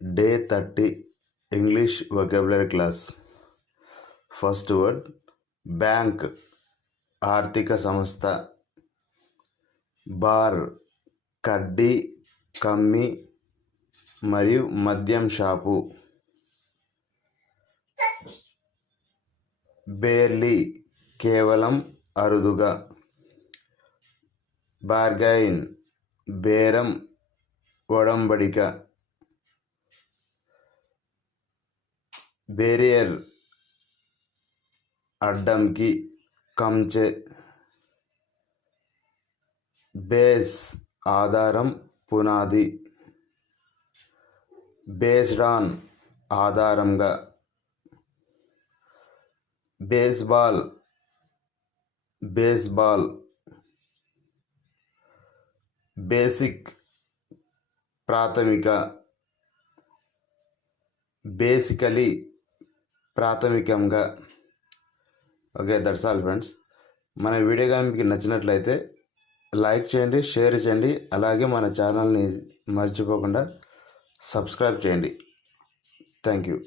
Day 30 English vocabulary class. First word bank, ఆర్థిక సంస్థ. Bar, కడ్డీ, కమ్మి మరియు మద్యం షాపు. బేర్లీ, కేవలం, అరుదుగా. బార్గైన్, బేరం, ఒడంబడిక. బేరియర్, అడ్డంకి, కంచె. బేస్, ఆధారం, పునాది. బేస్డ్ ఆన్, ఆధారంగా. Baseball, baseball. బేసిక్, ప్రాథమిక. బేసికలీ, ప్రాథమికంగా. Okay, that's all friends. మన వీడియో కానీ మీకు నచ్చినట్లయితే లైక్ చేయండి, షేర్ చేయండి, అలాగే మన ఛానల్ని మర్చిపోకుండా సబ్స్క్రైబ్ చేయండి. Thank you.